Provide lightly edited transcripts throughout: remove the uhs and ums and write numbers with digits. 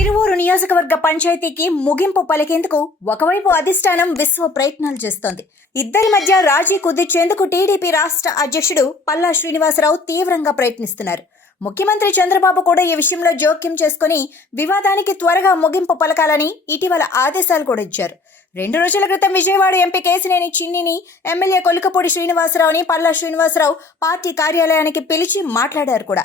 తిరువూరు నియోజకవర్గ పంచాయతీకి ముగింపు పలికేందుకు ఒకవైపు అధిష్టానం విశ్వ ప్రయత్నాలు చేస్తోంది. ఇద్దరి మధ్య రాజీ కుదిర్చేందుకు టీడీపీ రాష్ట్ర అధ్యక్షుడు పల్లా శ్రీనివాసరావు తీవ్రంగా ప్రయత్నిస్తున్నారు. ముఖ్యమంత్రి చంద్రబాబు కూడా ఈ విషయంలో జోక్యం చేసుకుని వివాదానికి త్వరగా ముగింపు పలకాలని ఇటీవల ఆదేశాలు కూడా ఇచ్చారు. 2 రోజుల క్రితం విజయవాడ ఎంపీ కేశినేని చిన్నిని, ఎమ్మెల్యే కొలికపూడి శ్రీనివాసరావుని పల్లా శ్రీనివాసరావు పార్టీ కార్యాలయానికి పిలిచి మాట్లాడారు కూడా.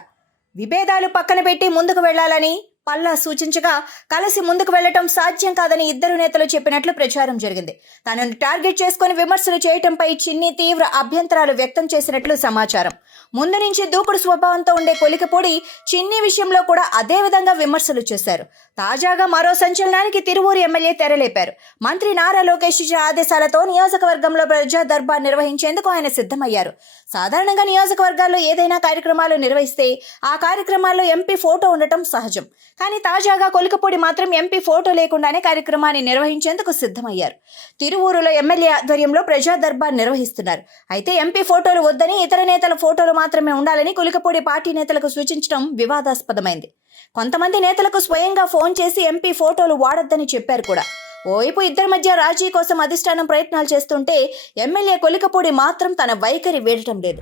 విభేదాలు పక్కన పెట్టి ముందుకు వెళ్లాలని పల్లా సూచించగా కలిసి ముందుకు వెళ్లటం సాధ్యం కాదని ఇద్దరు నేతలు చెప్పినట్లు ప్రచారం జరిగింది. తనను టార్గెట్ చేసుకుని విమర్శలు చేయటంపై చిన్ని తీవ్ర అభ్యంతరాలు వ్యక్తం చేసినట్లు సమాచారం. ముందు నుంచి దూకుడు స్వభావంతో ఉండే కొలికపూడి చిన్ని విషయంలో కూడా అదే విధంగా విమర్శలు చేశారు. తాజాగా మరో సంచలనానికి తిరువూరు ఎమ్మెల్యే తెరలేపారు. మంత్రి నారా లోకేష్ ఇచ్చే ఆదేశాలతో నియోజకవర్గంలో ప్రజా దర్బార్ నిర్వహించేందుకు ఆయన సిద్ధమయ్యారు. సాధారణంగా నియోజకవర్గాల్లో ఏదైనా కార్యక్రమాలు నిర్వహిస్తే ఆ కార్యక్రమాల్లో ఎంపీ ఫోటో ఉండటం సహజం. కానీ తాజాగా కొలికపూడి మాత్రం ఎంపీ ఫోటో లేకుండానే కార్యక్రమాన్ని నిర్వహించేందుకు సిద్ధమయ్యారు. తిరువూరులో ఎమ్మెల్యే ఆధ్వర్యంలో ప్రజా దర్బార్ నిర్వహిస్తున్నారు. అయితే ఎంపీ ఫోటోలు వద్దని ఇతర నేతల ఫోటోలు మాత్రమే ఉండాలని కొలికపూడి పార్టీ నేతలకు సూచించడం వివాదాస్పదమైంది. కొంతమంది నేతలకు స్వయంగా ఫోన్ చేసి ఎంపీ ఫోటోలు వాడొద్దని చెప్పారు కూడా. ఓవైపు ఇద్దరి మధ్య రాజీ కోసం అధిష్టానం ప్రయత్నాలు చేస్తుంటే ఎమ్మెల్యే కొలికపూడి మాత్రం తన వైఖరి వీడటం లేదు.